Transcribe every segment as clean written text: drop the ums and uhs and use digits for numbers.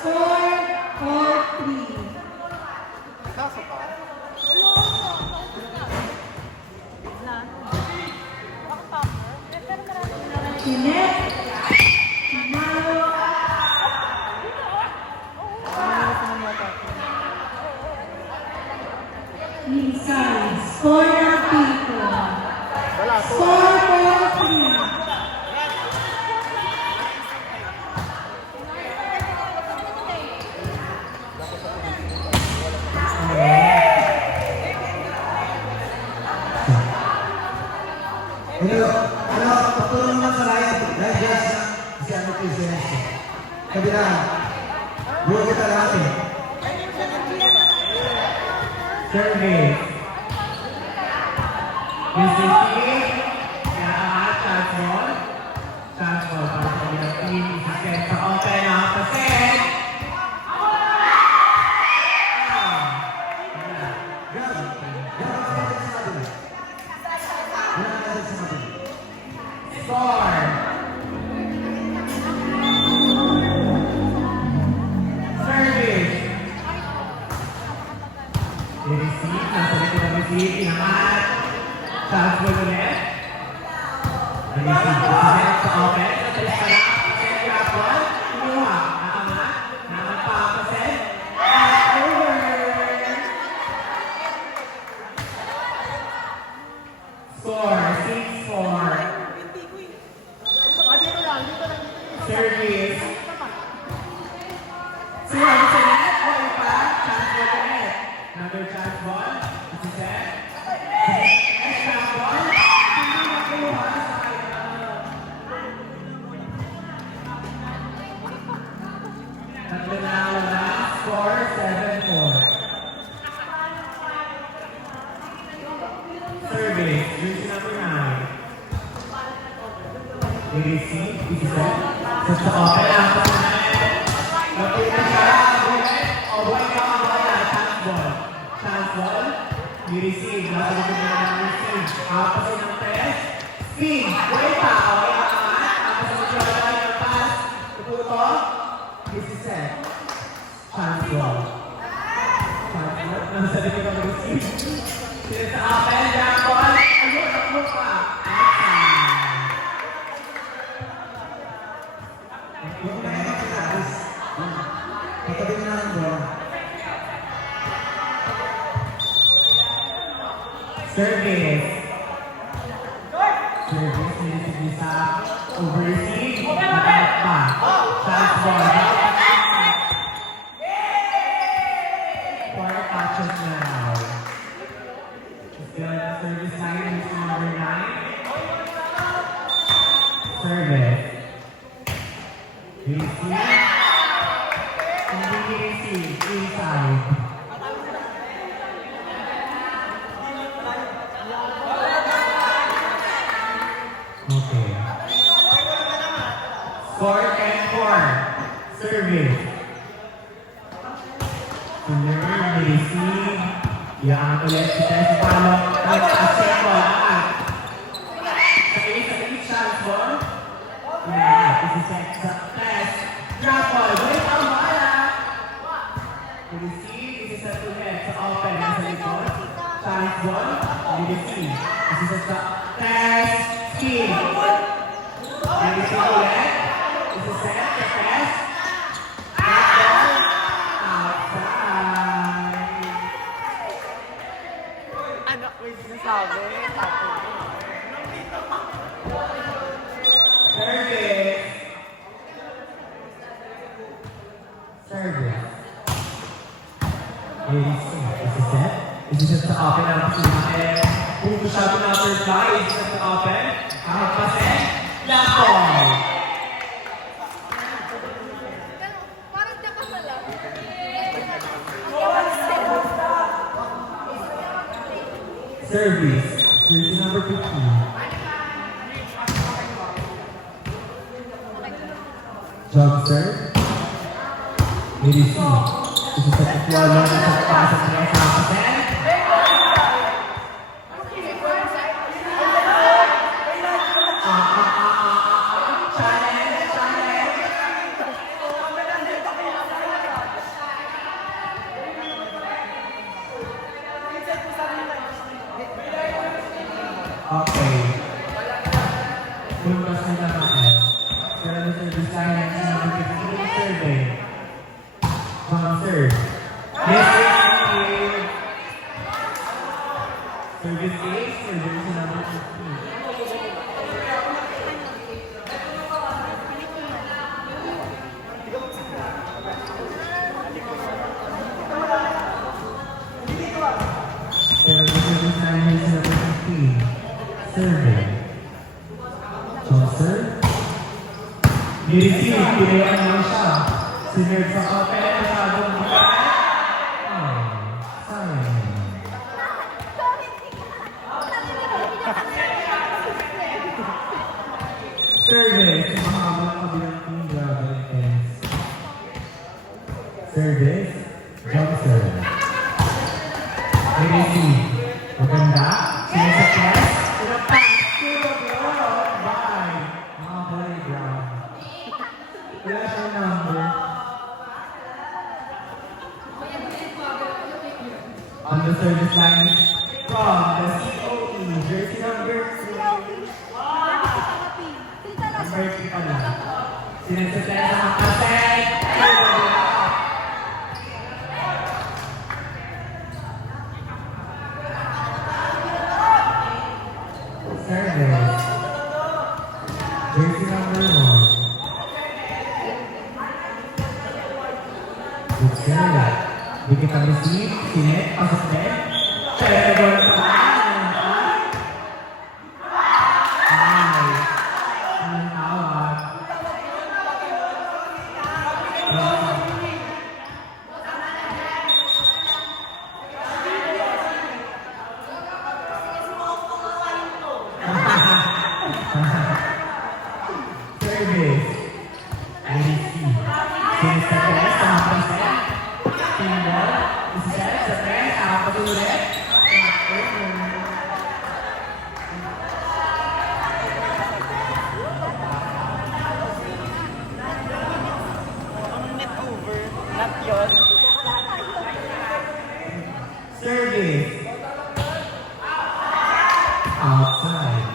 Score 4-3. Kaso pa? Jeanette Maro Minsan. Score ng people. Wala to. Score 4-3. Patulong naman sa Ryan. Dahil dyan si ano ko yung sinesyo. Kabilang, buwan kita lahat eh. Service. Mrs. T. Kaya chance ball. Chance ball para sa ilang team. Isisend sa open na pasen. Score. Service. I-receive. Nasa likod ang receive. Inangat. Chance ball ulit. I-receive. Isisend sa open. Natalis pa lang. Isisend grab ball. Inuha. Naangat. Naangat pa ang pasen. And over. Score. 6-4. Service. Suha sa net. Wala pa. Chance ball ulit. Another chance ball. Isisend. Next chance ball. Hindi nakuha. Sayang. Tatlo na wala. Score 7-4. Service. Jersey number 9. I-receive. Isisend. Sa open. Ang pasanan. Napita siya. Buhay ka ang wala. Chance ball. Chance ball. I-receive. Nasa likod na ng receive. Kapasin ng press. Spin. Buhay pa. Okay ang angat. Kapasin ng wala ng pass. Tututo. Isisend. Chance ball. Chance ball. Nasa likod ng receive. Sila sa open. Jump ball. Ayun. Takbo pa. Huwag na naman pinapis. Patabi na lang doon. Service. Service. Nilisig sa overseas. Nakalap pa. Chance ball. Four touches now. Still at the service line. Is number 9. Service. Receive. Hindi receive. Inside. Okay. Score 10-4. Service. Tuloy, receive. Yan ulit si Tess Palo. Nag-asset ball. Sa bilis chance ball. Yan. Isisend sa Tess. Drop ball. Balik ang bala. Receive. Isisend ulit sa open. Nasa likod. Chance ball. Receive. Isisend sa Tess. Spin. Receive ulit. Isisend sa Tess. Drop ball. Outside. Anak, may sinasabi. Service. Service. Isisend. Isisend sa open ang pasunahin. Kung masyado na first line, isisend sa open. Kahit pasen. Lakoy. Parang dapat pala. Service. Jersey number 15. Jump serve. I-receive. Isisend sa wala na sa pasang niya sa pasen. Challenge. serve. Yes, yes, service 8, service number 15. Service number 15. Survey. Johnson. Ni-receive, pinayan lang siya. Sinerve sa open, masyadong bukas. Sayang. Service, mahabang kabilang team, grabe intense. Service, Johnson. Ni-receive. Maganda. Sinesaklas. Pinapak. Bye. Mga volleyground. Wala siyang number. On the service line from the COE, jersey number 2. Number 3 pala. Sinesaklas sa mga kaset. Service. Jersey number 1. Good serve. Di kita receive. Sinet. Pasok din. Serve. Ay. Ang tawag. Service. Receive. Sinesaklas sa mga present. Pinball. Isiset sa press. Patulit. Ang net over, not yun. Service. Outside.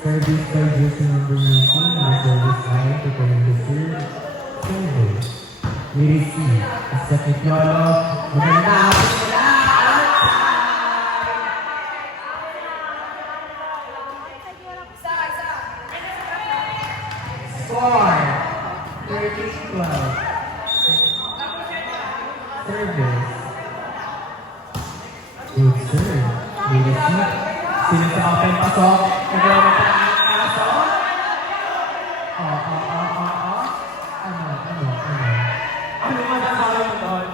Service by jersey number 19. The service line to turn the serve. Service. We receive. Set ni Piolo. Maganda. Sila. Score. 13-12. Service. Good serve. We receive. Sila sa open pasok. Nagawa pa ang pasok. Ano masasabi mo doon?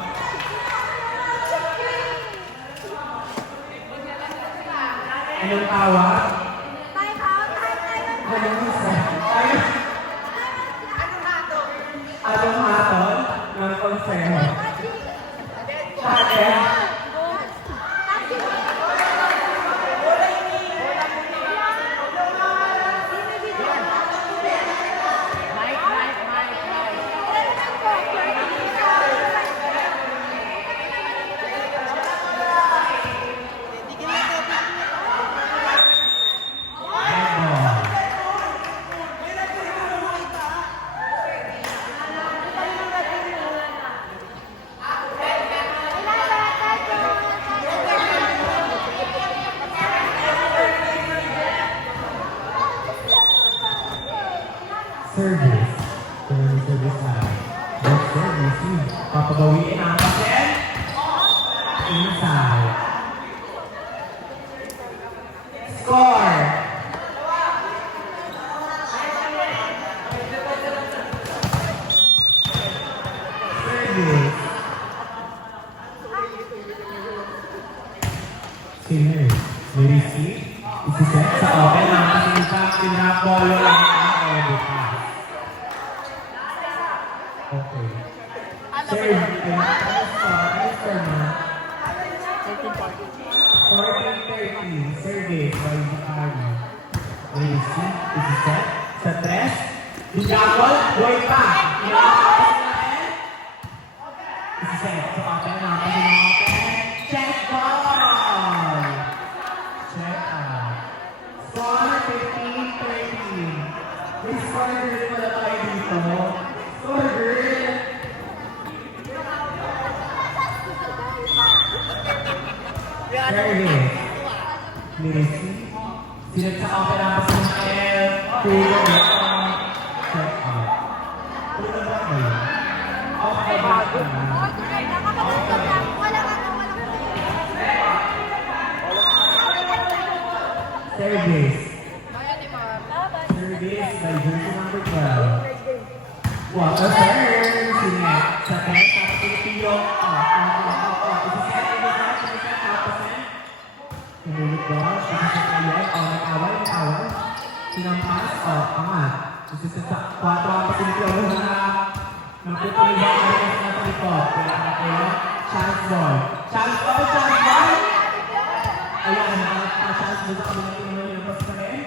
Anong tawag? Anong isa? Anong hatol ng konseho? Bakit? Service. Service line. Good service. Papabawiin ang pasen. Inside. Score. Service. Sinner. May receive. Isiset sa open ang pasinipang pinapolo lang ang bukas. Okay. Serve. Ano score na? 14-13. Service by Vicari. May receive. Isiset sa tres. Digapol. Boy pa. Isiset sa open ang pasinipang check ball. Check out. Score 15-13. May score na rin pala tayo dito. Service. Lacey. Sinat sa open ang pasangil. Tulog na ang set up. Tulog na ba yun? Okay ba? Nakapagod lang. Walang Service. Bayan ni Ma'am. Service by jersey number 12. What a serve! Sinet. Sa tennis, sa Pilipino. Tumulog ba? Isiset na yun. Nag-away. Sinampas. Angat. Isiset sa 4 ang Pilipino. Magputuloy ba ang alas na sa likod? Kaya chance ball. Chance ball! Ayan, chance ball sa kabilang tingin yung pas pa rin.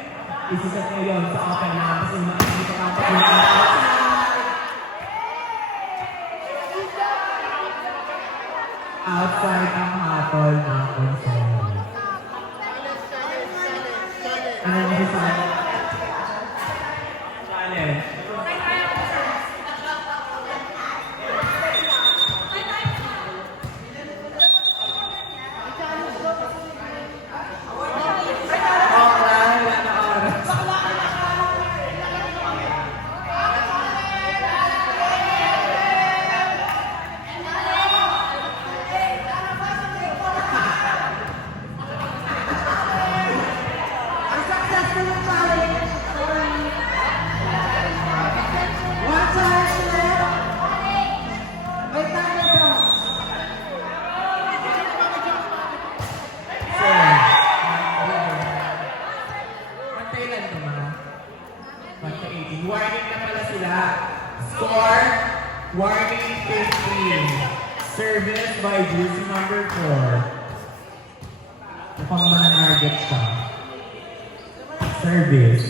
Isiset na yun sa open na. Kasi makikita ka pa yung outside ang hatol ng console. Ano yung masasabi? Challenge. Alright, wala na oras. Ang successful ng challenge. One challenge left. May time na daw. Pantay lang ito mga. 1-18. Warning na pala sila. Score, warning 15. Service by jersey number 4. Mukhang mananarget siya. Service.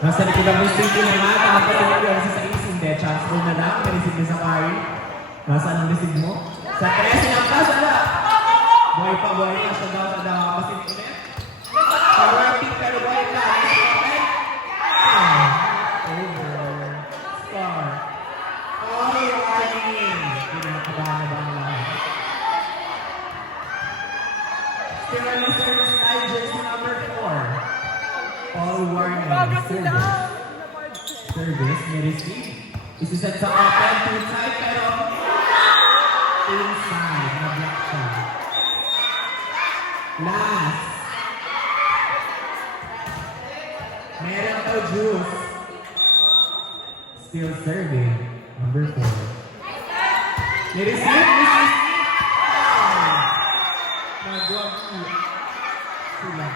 Nasa likod ang safety naman. Tapos yung yung sa is hindi. Chance ball na lang. Narisig na sa carry. Nasaan ang receive mo? Sa 13 ang pass. Ala! Buhay pa siya daw sa daw. Kasi ulit. Power pick pero buhay pa. Over. Score. All warning. Kinakabahan na ba ang lahat? Still on the service line, jersey number 4. All warning. Service, may receive. Isiset sa open, two side, pero inside, na-block siya. Last. Meron to juice. Still serving. Number 4. May receive, Nag-wag sila.